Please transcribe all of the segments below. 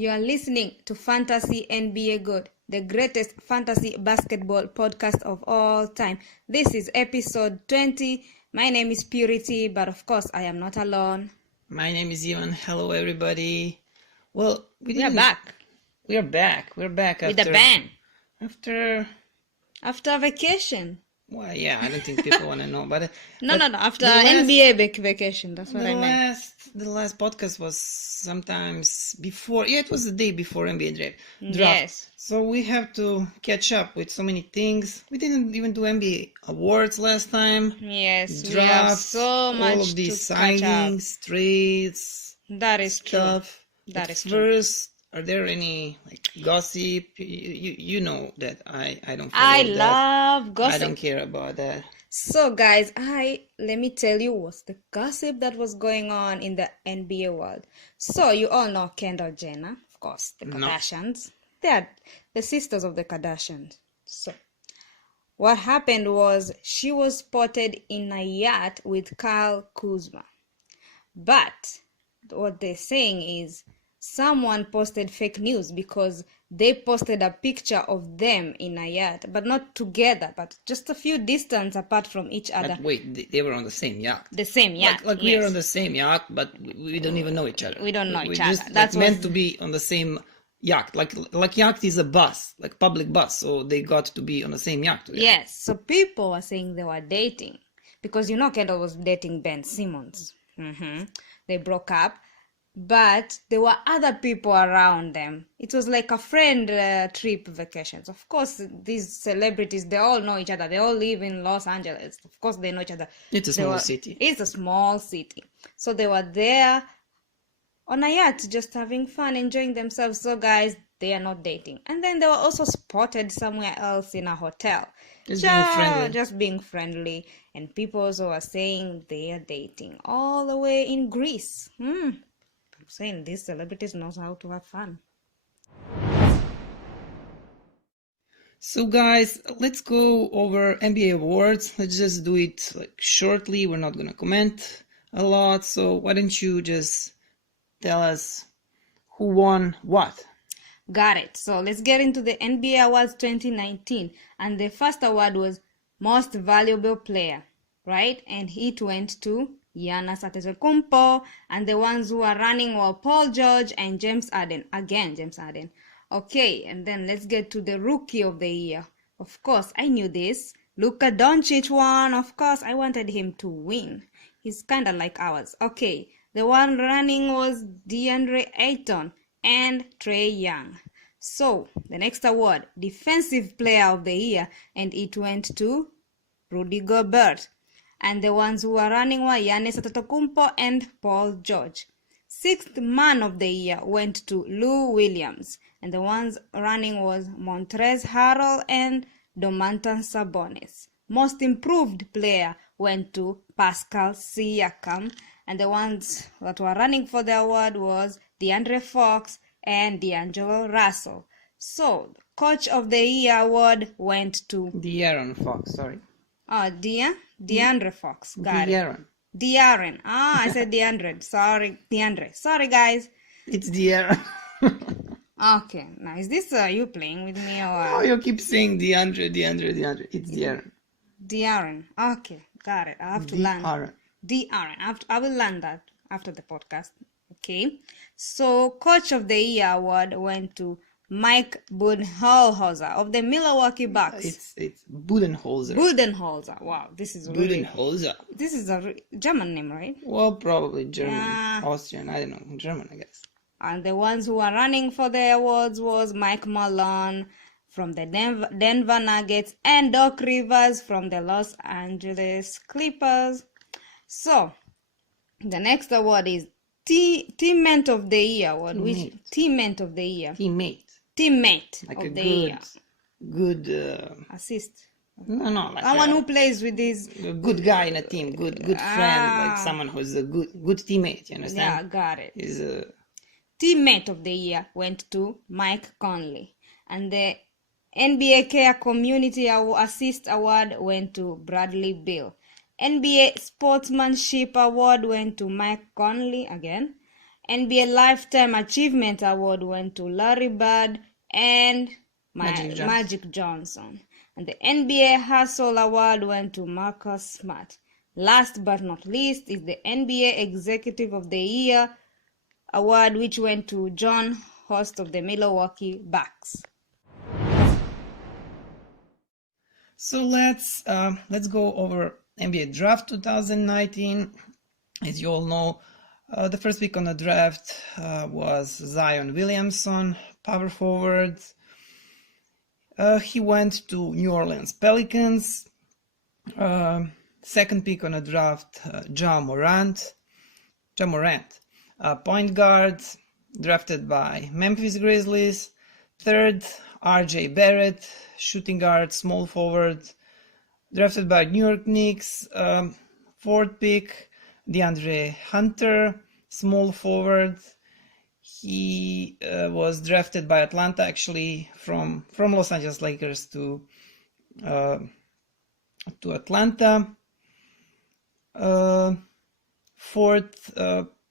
You are listening to Fantasy NBA Good, the greatest fantasy basketball podcast of all time. This is episode 20. My name is Purity, but of course I am not alone. My name is Ivan. Hello, everybody. Well, We are back. We're back. We're back With a bang. After vacation. Well, yeah, I don't think people want to know, but No. After NBA vacation. That's what I meant. The last podcast was sometimes before. Yeah, it was the day before NBA draft. Yes. So we have to catch up with so many things. We didn't even do NBA awards last time. Yes, Drafts, we have so much all of these to catch up. signings, trades. That is stuff. true. That But is true. first, are there any gossip? You know that I don't follow I that. love gossip. I don't care about that. So guys, let me tell you what's the gossip that was going on in the NBA world. So you all know Kendall Jenner, of course, the Kardashians. They are the sisters of the Kardashians. So what happened was she was spotted in a yacht with Kyle Kuzma. But what they're saying is someone posted fake news because they posted a picture of them in a yacht, but not together, but just a few distance apart from each other. But wait, they were on the same yacht. The same yacht. Like we are on the same yacht, but we don't even know each other. We don't know each other. other. That's meant to be on the same yacht. Like yacht is a bus, like public bus, so they got to be on the same yacht together. Yes, so people were saying they were dating because Kendall was dating Ben Simmons. They broke up. But there were other people around them. It was like a friend trip vacations. Of course, these celebrities, they all know each other. They all live in Los Angeles. Of course, they know each other. It's a small city. It's a small city. So they were there on a yacht, just having fun, enjoying themselves. So guys, they are not dating. And then they were also spotted somewhere else in a hotel. Just being friendly. And people also were saying they are dating all the way in Greece. Saying these celebrities knows how to have fun. So guys, let's go over NBA awards. Let's just do it shortly. We're not gonna comment a lot. So why don't you just tell us who won what? Got it. So let's get into the NBA Awards 2019. And the first award was Most Valuable Player, right? And it went to Giannis Antetokounmpo, and the ones who are running were Paul George and James Harden. Again, James Harden. Okay, and then let's get to the Rookie of the Year. Of course, I knew this. Luka Doncic won. Of course, I wanted him to win. He's kind of like ours. Okay, the one running was DeAndre Ayton and Trae Young. So, the next award, Defensive Player of the Year, and it went to Rudy Gobert. And the ones who were running were Giannis Antetokounmpo and Paul George. Sixth Man of the Year went to Lou Williams. And the ones running was Montrezl Harrell and Domantas Sabonis. Most Improved Player went to Pascal Siakam. And the ones that were running for the award was DeAndre Fox and D'Angelo Russell. So, Coach of the Year award went to De'Aaron Fox, sorry. Oh, DeAndre Fox. Got it. De'Aaron. I said DeAndre. Sorry, DeAndre. Sorry, guys. It's De'Aaron. Okay. Now, is this you playing with me or? Oh, you keep saying DeAndre. It's De'Aaron. De'Aaron. Okay, got it. I have to learn. De'Aaron. I will learn that after the podcast. Okay. So, Coach of the Year award went to Mike Budenholzer of the Milwaukee Bucks. It's Budenholzer. Budenholzer. Wow, this is really... Budenholzer. This is a German name, right? Well, probably German, Austrian, I don't know, German, I guess. And the ones who are running for the awards was Mike Malone from the Denver Nuggets and Doc Rivers from the Los Angeles Clippers. So, the next award is Teammate of the Year award. Teammate of the Year. Teammate like of the year. Good assist. No, like someone who plays with this. A good guy in a team, good friend, like someone who's a good teammate. You understand? Yeah, got it. Is a Teammate of the Year went to Mike Conley, and the NBA Care Community Assist Award went to Bradley Beal. NBA Sportsmanship Award went to Mike Conley again. NBA Lifetime Achievement Award went to Larry Bird and Magic Johnson. And the NBA Hustle Award went to Marcus Smart. Last but not least is the NBA Executive of the Year award, which went to John Host of the Milwaukee Bucks. So let's go over NBA Draft 2019. As you all know, the first pick on the draft was Zion Williamson, power forward. He went to New Orleans Pelicans. Second pick on the draft, Ja Morant, point guard, drafted by Memphis Grizzlies. Third, RJ Barrett, shooting guard, small forward, drafted by New York Knicks. Fourth pick, DeAndre Hunter, small forward. He was drafted by Atlanta, actually, from Los Angeles Lakers to Atlanta. Fourth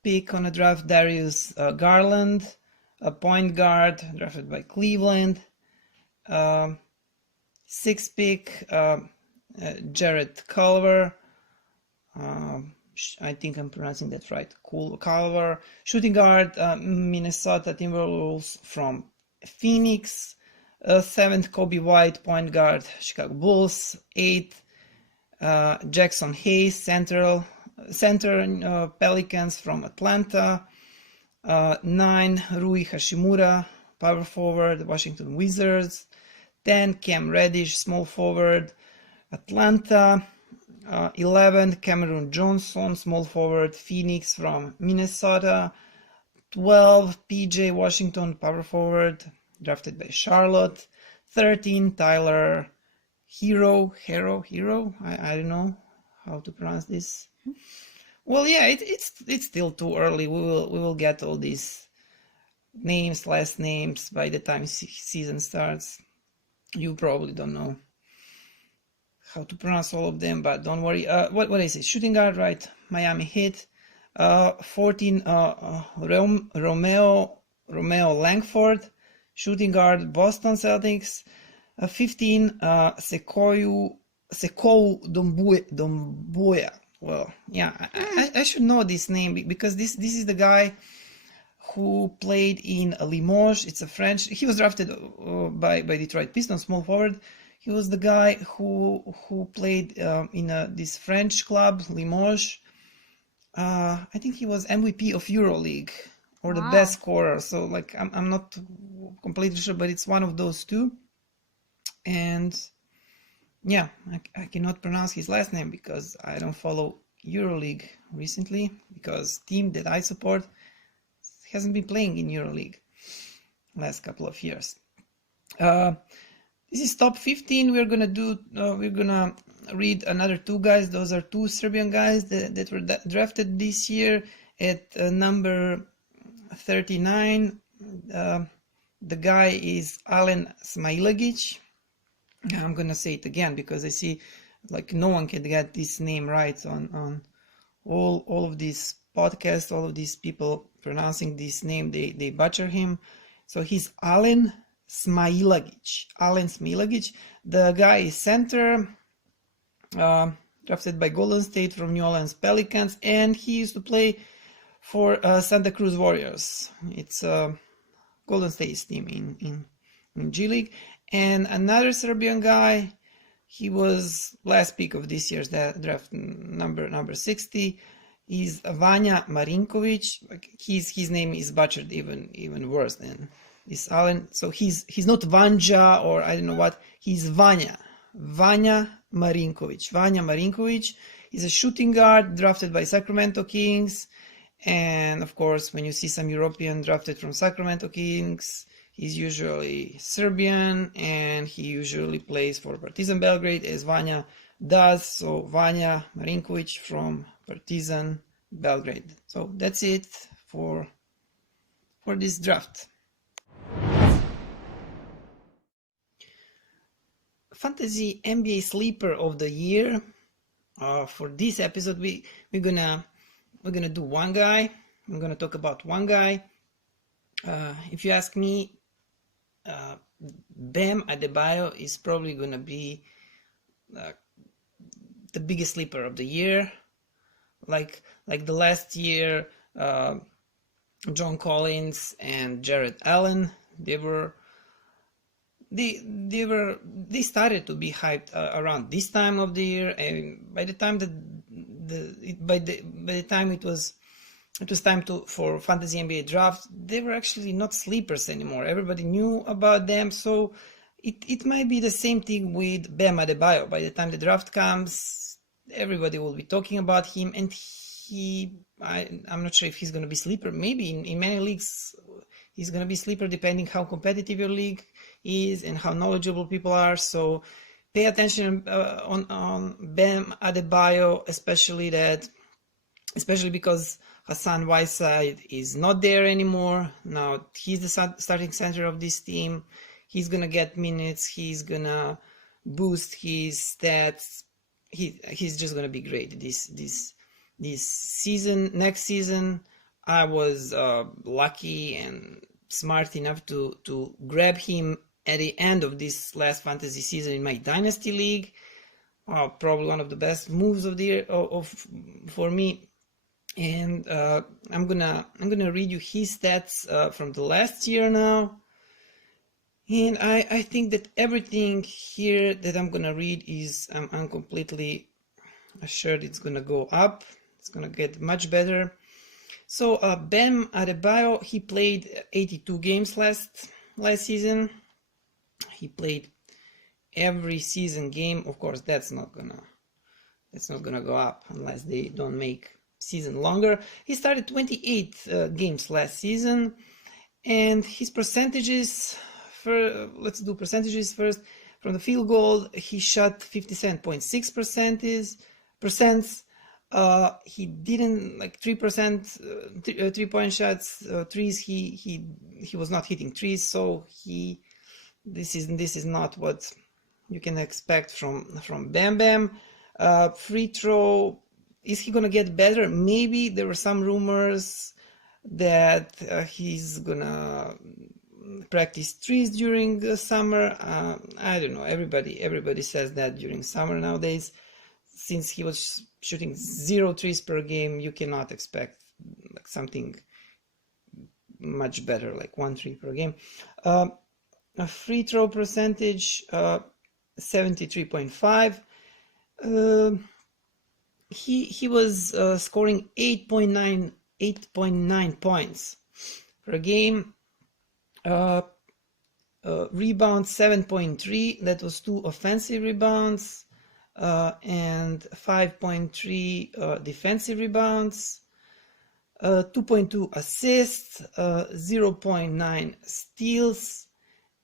pick on the draft, Darius Garland, a point guard, drafted by Cleveland. Sixth pick, Jarrett Culver. I think I'm pronouncing that right. Culver, shooting guard, Minnesota Timberwolves from Phoenix. Seventh, Kobe White, point guard, Chicago Bulls. Eighth, Jackson Hayes, center, Pelicans from Atlanta. 9, Rui Hashimura, power forward, Washington Wizards. 10, Cam Reddish, small forward, Atlanta. 11, Cameron Johnson, small forward, Phoenix from Minnesota. 12, PJ Washington, power forward, drafted by Charlotte. 13, Tyler Hero. I don't know how to pronounce this. Well, yeah, it's still too early. We will get all these names, last names by the time season starts. You probably don't know how to pronounce all of them, but don't worry. What is it? Shooting guard, right? Miami Heat. 14, Romeo Langford, shooting guard, Boston Celtics. 15, Sekou Doumbouya. Well, yeah, I should know this name because this is the guy who played in Limoges. It's a French. He was drafted by Detroit Pistons, small forward. He was the guy who played in this French club, Limoges. I think he was MVP of EuroLeague or the best scorer. So like I'm not completely sure, but it's one of those two. And yeah, I cannot pronounce his last name because I don't follow EuroLeague recently because team that I support hasn't been playing in EuroLeague last couple of years. This is top 15. We're gonna read another two guys. Those are two Serbian guys that were drafted this year at number 39. The guy is Alen Smailagic. I'm gonna say it again because I see like no one can get this name right on all of these podcasts. All of these people pronouncing this name, they butcher him. So he's Alen Smailagic. The guy is center, drafted by Golden State from New Orleans Pelicans, and he used to play for Santa Cruz Warriors. It's Golden State's team in G League. And another Serbian guy, he was last pick of this year's draft, number 60. Is Avania Marinkovic. His name is butchered even worse than this Alan. So he's not Vanja or I don't know what. He's Vanya Marinkovic. Vanya Marinkovic is a shooting guard drafted by Sacramento Kings. And of course, when you see some European drafted from Sacramento Kings, he's usually Serbian and he usually plays for Partizan Belgrade as Vanya does. So Vanya Marinkovic from Partizan Belgrade. So that's it for this draft. Fantasy NBA Sleeper of the Year. For this episode, we're gonna do one guy. I'm gonna talk about one guy. If you ask me, Bam Adebayo is probably gonna be the biggest sleeper of the year. Like the last year, John Collins and Jared Allen, they started to be hyped around this time of the year, and by the time it was time for fantasy NBA draft, they were actually not sleepers anymore. Everybody knew about them, so it might be the same thing with Bam Adebayo. By the time the draft comes, everybody will be talking about him, and I'm not sure if he's going to be sleeper. Maybe in many leagues he's going to be sleeper, depending how competitive your league is and how knowledgeable people are. So pay attention on Bam Adebayo, especially because Hassan Whiteside is not there anymore. Now he's the starting center of this team. He's gonna get minutes. He's gonna boost his stats. He's just gonna be great this season. Next season, I was lucky and smart enough to grab him at the end of this last fantasy season in my dynasty league. Probably one of the best moves of the year for me. And I'm gonna read you his stats from the last year now. And I think that everything here that I'm gonna read is I'm completely assured it's gonna go up. It's gonna get much better. So Bam Adebayo, he played 82 games last season. He played every season game. Of course, that's not gonna go up unless they don't make season longer. He started 28 games last season, and his percentages. Let's do percentages first. From the field goal, he shot 57.6%. He didn't 3% 3-point shots, threes. He was not hitting threes, so this is not what you can expect from Bam Bam. Free throw, is he gonna get better? Maybe. There were some rumors that he's gonna practice threes during the summer. I don't know. Everybody says that during summer nowadays. Since he was shooting 0 threes per game, you cannot expect something much better, like 1 3 per game. A free throw percentage, 73.5. He was scoring 8.9 points per game. Rebounds 7.3. That was 2 offensive rebounds and 5.3 defensive rebounds. 2.2 assists, 0.9 steals,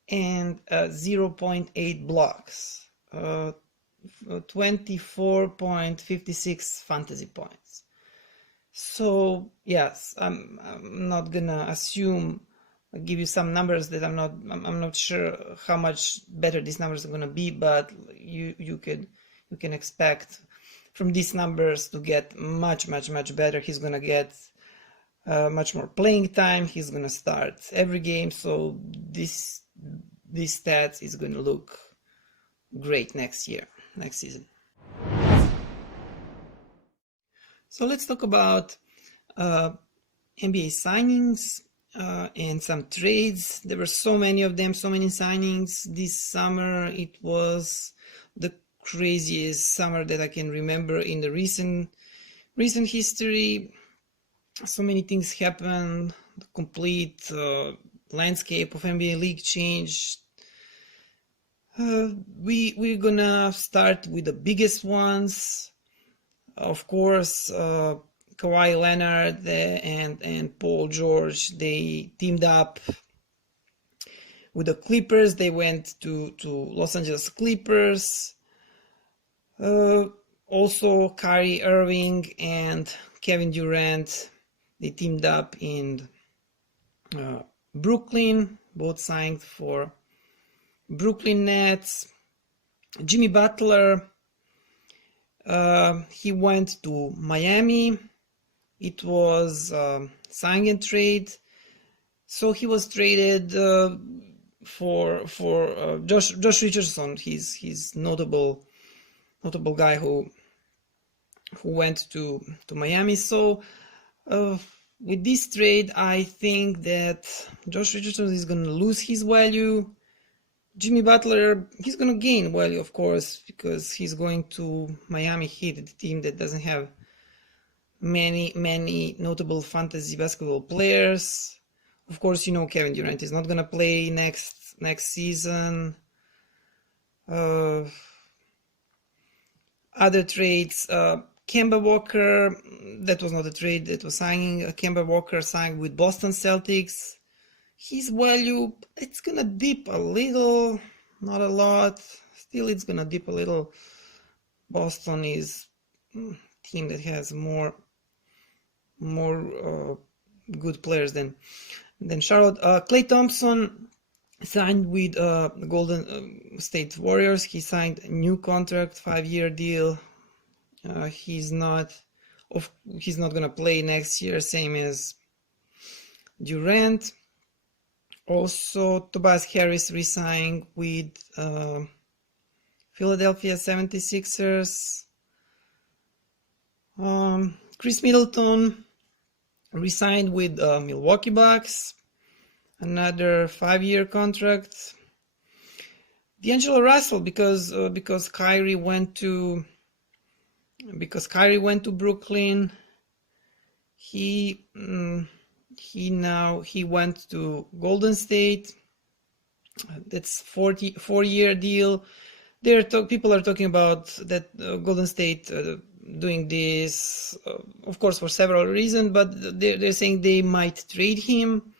and 0.8 blocks. 24.56 fantasy points. So yes, I'm not gonna give you some numbers that I'm not sure how much better these numbers are gonna be, but you can expect from these numbers to get much better. He's gonna get much more playing time. He's gonna start every game, so these stats is gonna look great next season. So let's talk about NBA signings and some trades. There were so many of them, so many signings this summer. It was the craziest summer that I can remember in the recent history. So many things happened. The complete landscape of NBA league changed. We're gonna start with the biggest ones. Of course, Kawhi Leonard and Paul George, they teamed up with the Clippers. They went to Los Angeles Clippers. Also, Kyrie Irving and Kevin Durant, they teamed up in Brooklyn. Both signed for Brooklyn Nets. Jimmy Butler, he went to Miami. It was sign and trade. So he was traded for Josh Richardson. He's notable guy who went to Miami. So with this trade, I think that Josh Richardson is going to lose his value. Jimmy Butler, he's going to gain value, of course, because he's going to Miami Heat, the team that doesn't have many notable fantasy basketball players. Of course, you know Kevin Durant is not going to play next season. Other trades, Kemba Walker, that was not a trade, that was signing. Kemba Walker signed with Boston Celtics. His value, it's gonna dip a little, not a lot. Still, it's gonna dip a little. Boston is a team that has more good players than Charlotte. Klay Thompson signed with the Golden State Warriors. He signed a new contract, 5-year deal. He's not gonna play next year, same as Durant. Also, Tobias Harris re-signed with Philadelphia 76ers. Chris Middleton re-signed with Milwaukee Bucks, another 5-year contract. D'Angelo Russell, because Kyrie went to Brooklyn, he went to Golden State. That's 4-year deal. People are talking about that Golden State doing this, of course, for several reasons, but they're saying they might trade him.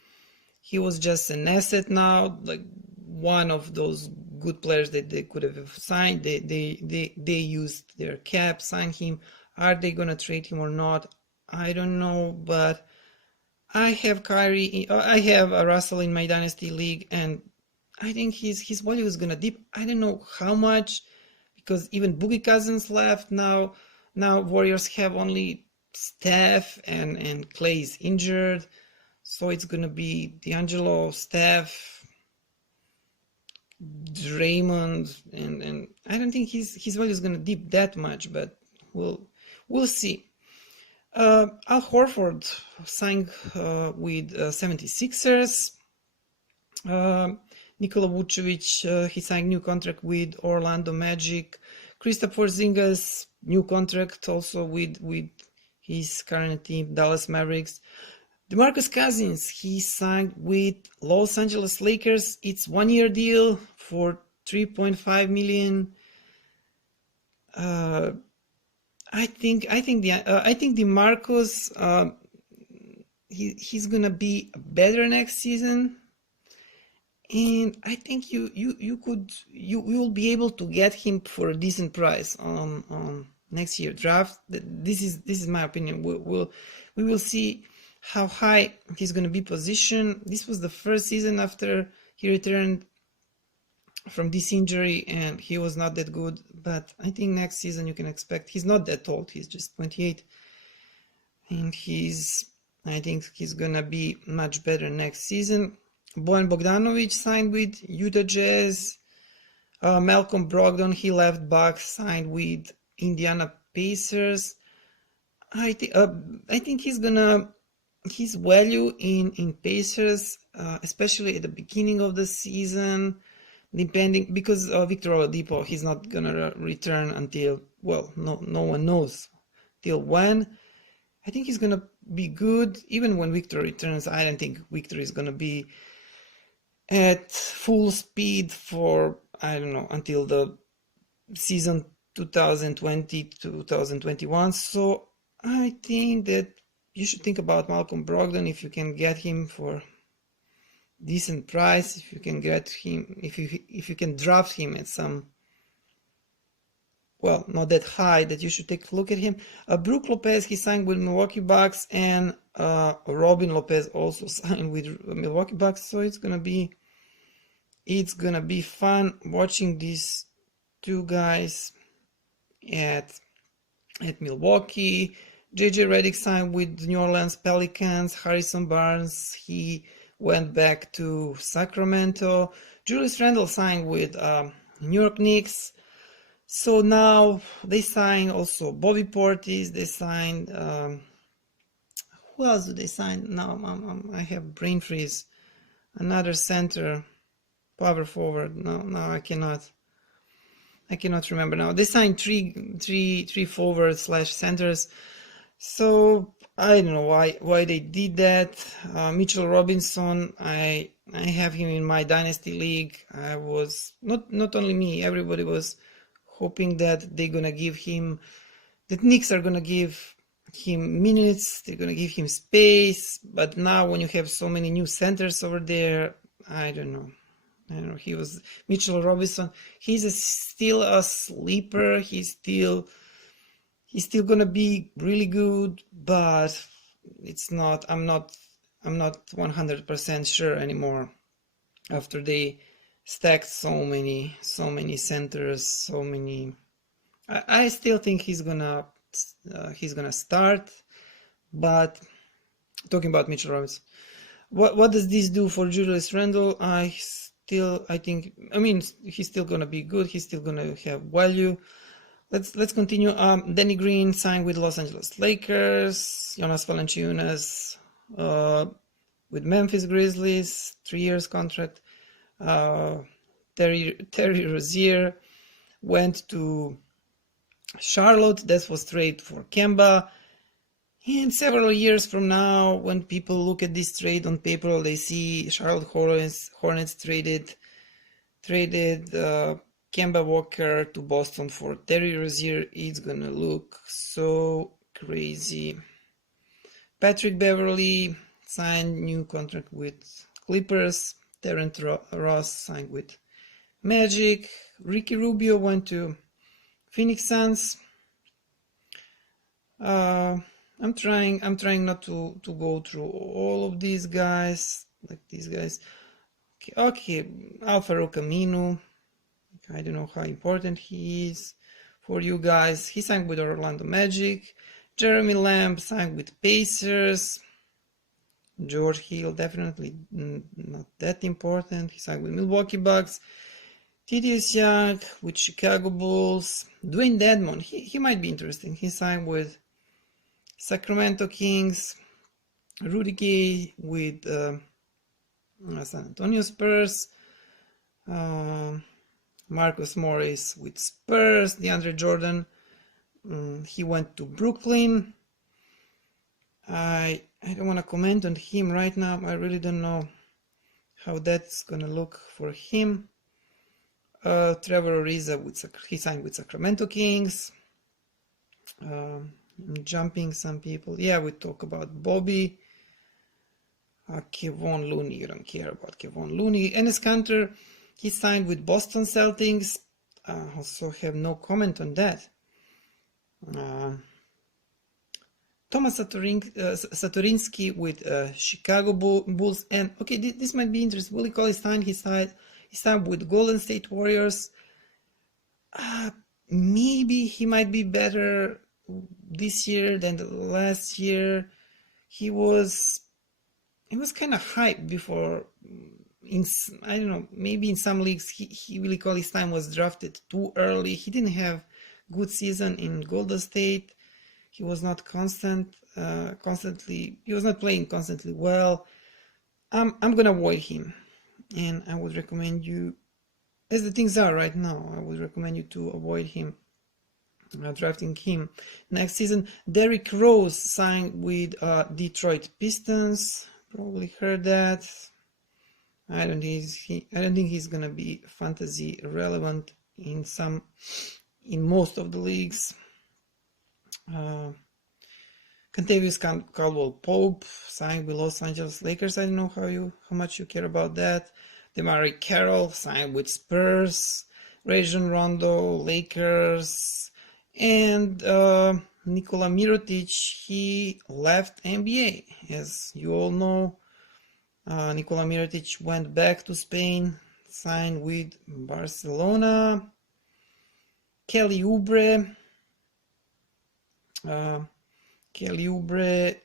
He was just an asset now, like one of those good players that they could have signed. They used their cap, signed him. Are they gonna trade him or not? I don't know, but I have Russell in my dynasty league, and I think his value is gonna dip. I don't know how much, because even Boogie Cousins left now. Now Warriors have only Steph and Clay's injured, so it's gonna be D'Angelo, Steph, Draymond, and I don't think his value is gonna dip that much, but we'll see. Al Horford signed with 76ers. Nikola Vucevic, he signed new contract with Orlando Magic. Kristaps Porzingis, new contract also with his current team, Dallas Mavericks. DeMarcus Cousins, he signed with Los Angeles Lakers. It's 1-year deal for $3.5 million. I think DeMarcus, he's gonna be better next season, and I think you'll be able to get him for a decent price on next year draft. This is my opinion. We will see how high he's gonna be positioned. This was the first season after he returned from this injury, and he was not that good, but I think next season you can expect. He's not that old, he's just 28, and I think he's gonna be much better next season. Bojan Bogdanovic signed with Utah Jazz. Malcolm Brogdon, he left Bucks, signed with Indiana Pacers. I think his value in Pacers, especially at the beginning of the season, depending, because Victor Oladipo, he's not gonna return until, well, no one knows till when. I think he's gonna be good even when Victor returns. I don't think Victor is gonna be at full speed for, I don't know, until the season 2020-2021. So I think that you should think about Malcolm Brogdon if you can get him for decent price. If you can get him, if you can draft him at some, well, not that high, that you should take a look at him. Brook Lopez, he signed with Milwaukee Bucks, and Robin Lopez also signed with Milwaukee Bucks. So it's gonna be fun watching these two guys at Milwaukee. JJ Redick signed with New Orleans Pelicans. Harrison Barnes, he went back to Sacramento. Julius Randle signed with New York Knicks. So now they signed also Bobby Portis. They signed who else do they sign? Now I have brain freeze. Another center, power forward. No, I cannot remember now. They signed three forwards slash centers. So I don't know why they did that. Mitchell Robinson, I have him in my dynasty league. I was not only me, everybody was hoping that they're gonna give him, that Knicks are gonna give him minutes, they're gonna give him space. But now when you have so many new centers over there, I don't know. He was Mitchell Robinson. He's still a sleeper. He's still gonna be really good, but it's not. I'm not 100% sure anymore. After they stacked so many centers, so many. I still think he's gonna start, but talking about Mitchell Robinson, what does this do for Julius Randle? I think he's still gonna be good. He's still gonna have value. Let's continue. Danny Green signed with Los Angeles Lakers. Jonas Valanciunas with Memphis Grizzlies, 3 years contract. Terry Rozier went to Charlotte. That was trade for Kemba. And several years from now, when people look at this trade on paper, they see Charlotte Hornets traded Kemba Walker to Boston for Terry Rozier. It's gonna look so crazy. Patrick Beverly signed new contract with Clippers. Terrence Ross signed with Magic. Ricky Rubio went to Phoenix Suns. I'm trying not to go through all of these guys, like these guys. Okay, Al-Farouq Aminu. I don't know how important he is for you guys. He signed with Orlando Magic. Jeremy Lamb signed with Pacers. George Hill, definitely not that important. He signed with Milwaukee Bucks. Thaddeus Young with Chicago Bulls. Dwayne Dedmon, he might be interesting. He signed with Sacramento Kings. Rudy Gay with San Antonio Spurs. Marcus Morris with Spurs. DeAndre Jordan, he went to Brooklyn. I don't want to comment on him right now. I really don't know how that's gonna look for him. Trevor Ariza he signed with Sacramento Kings. I'm jumping some people. Yeah, we talk about Bobby. Kevon Looney, you don't care about Kevon Looney. Enes Kanter, he signed with Boston Celtics. Also have no comment on that. Thomas Satoransky with Chicago Bulls. And okay, this might be interesting. Willie Cauley-Stein, he signed with Golden State Warriors. Maybe he might be better this year than the last year. He was kind of hyped before. I don't know, maybe in some leagues he Willie Cauley-Stein was drafted too early. He didn't have good season in Golden State. He was not constantly. He was not playing constantly well. I'm gonna avoid him, and I would recommend you, as the things are right now, I would recommend you to avoid him. Drafting him next season. Derrick Rose signed with Detroit Pistons. Probably heard that. I don't think he's gonna be fantasy relevant in most of the leagues. Kentavious Caldwell-Pope signed with Los Angeles Lakers. I don't know how much you care about that. DeMarre Carroll signed with Spurs. Rajon Rondo, Lakers. And Nikola Mirotic, he left NBA. As you all know, Nikola Mirotic went back to Spain, signed with Barcelona. Kelly Oubre, Kelly Oubre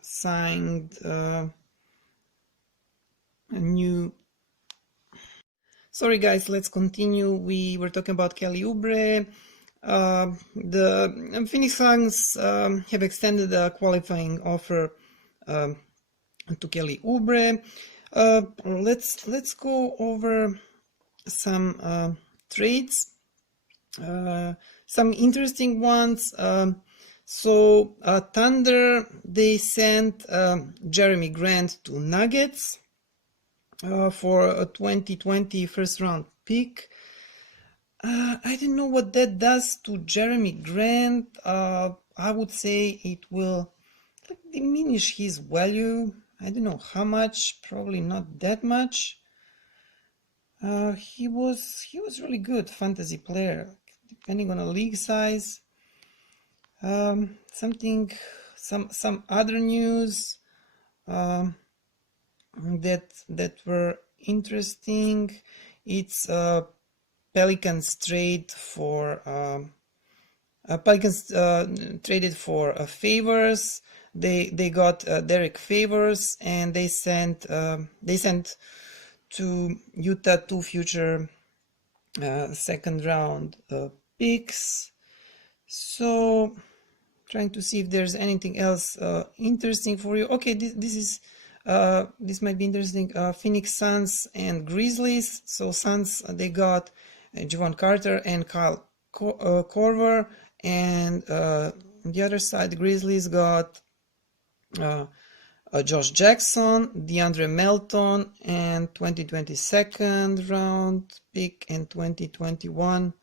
signed a new. Sorry guys, let's continue. We were talking about Kelly Oubre. The Phoenix Suns have extended a qualifying offer to Kelly Oubre. Let's go over some trades, some interesting ones. So Thunder, they sent Jeremy Grant to Nuggets for a 2020 first round pick. I don't know what that does to Jeremy Grant. I would say it will diminish his value. I don't know how much, probably not that much. He was really good fantasy player, depending on a league size. Some other news that were interesting. It's Pelicans trade for Pelicans traded for Favors. They got Derrick Favors, and they sent to Utah 2 future second round picks. So trying to see if there's anything else interesting for you. Okay, this might be interesting. Phoenix Suns and Grizzlies. So Suns, they got Javon Carter and Kyle Korver, and on the other side, the Grizzlies got Josh Jackson, DeAndre Melton, and 2020 second round pick and 2021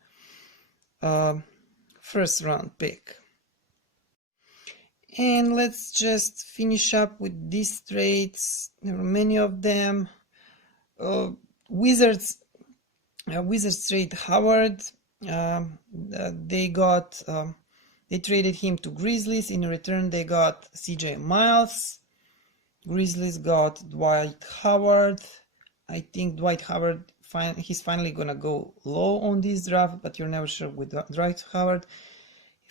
first round pick. And let's just finish up with these trades. There are many of them. Wizards trade Howard. They traded him to Grizzlies. In return, they got CJ Miles. Grizzlies got Dwight Howard. I think Dwight Howard, he's finally gonna go low on this draft, but you're never sure with Dwight Howard.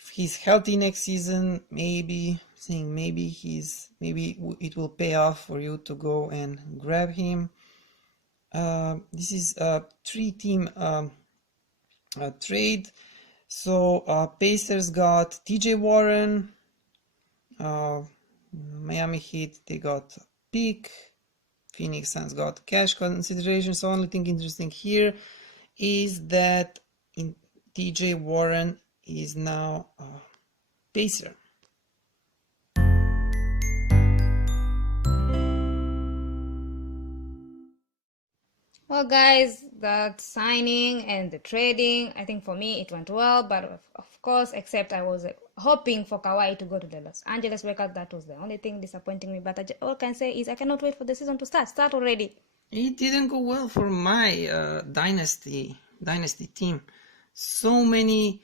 If he's healthy next season, maybe it will pay off for you to go and grab him. This is a 3-team trade. So Pacers got TJ Warren. Miami Heat, they got a pick. Phoenix Suns got cash consideration. So only thing interesting here is that TJ Warren is now a Pacer. Well, guys, that signing and the trading, I think for me it went well, but of course, except I was hoping for Kawhi to go to the Los Angeles Lakers. That was the only thing disappointing me. But all I can say is I cannot wait for the season to start. Start already. It didn't go well for my dynasty team. So many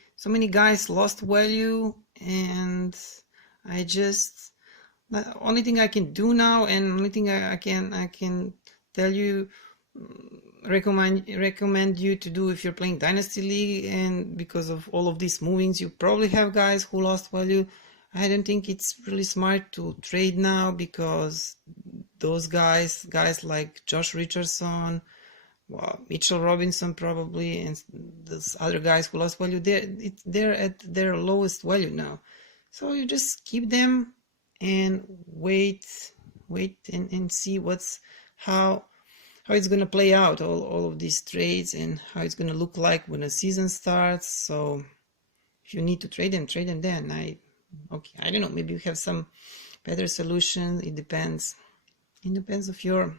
guys lost value, and the only thing I can do now, and only thing I can tell you, recommend you to do if you're playing Dynasty League, and because of all of these movings, you probably have guys who lost value. I don't think it's really smart to trade now, because those guys like Josh Richardson, Mitchell Robinson probably, and those other guys who lost value, they're at their lowest value now. So you just keep them and wait and see how it's going to play out, all of these trades, and how it's going to look like when the season starts. So if you need to trade them then. I don't know, maybe you have some better solution. It depends of your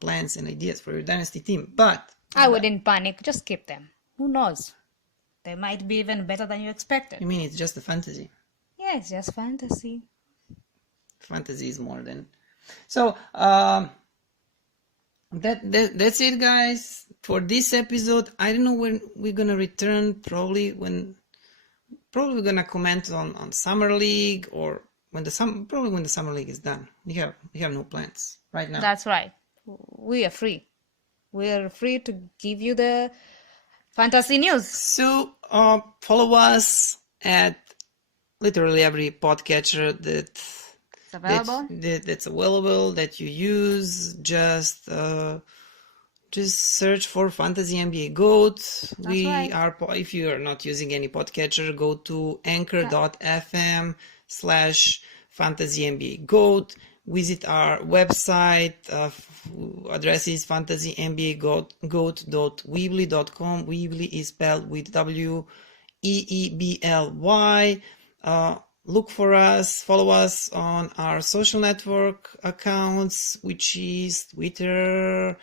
plans and ideas for your dynasty team. But I wouldn't panic, just keep them. Who knows? They might be even better than you expected. You mean it's just a fantasy? Yeah, it's just fantasy. Fantasy is more than... So that's it, guys, for this episode. I don't know when we're gonna return. Probably we're gonna comment on Summer League, or when the Summer League is done. We have no plans right now. That's right. We are free. We are free to give you the fantasy news. So follow us at literally every podcatcher that's available that you use. Just search for Fantasy NBA GOAT. If you are not using any podcatcher, go to anchor.fm/Fantasy NBA GOAT. Visit our website. Address is fantasynbagoat.weebly.com. Weebly is spelled with WEEBLY. Look for us, follow us on our social network accounts, which is Twitter,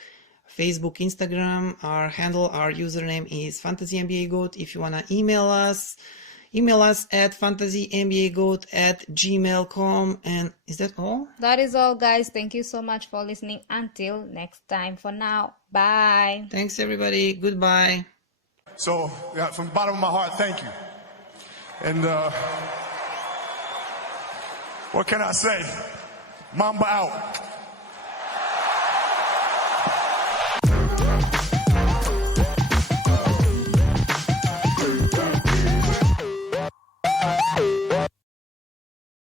Facebook, Instagram. Our username is FantasyNBAGoat. If you want to email us at fantasynbagoat@gmail.com. And is that all? That is all, guys. Thank you so much for listening. Until next time, for now, bye. Thanks, everybody. Goodbye. So, from the bottom of my heart, thank you. And what can I say? Mamba out.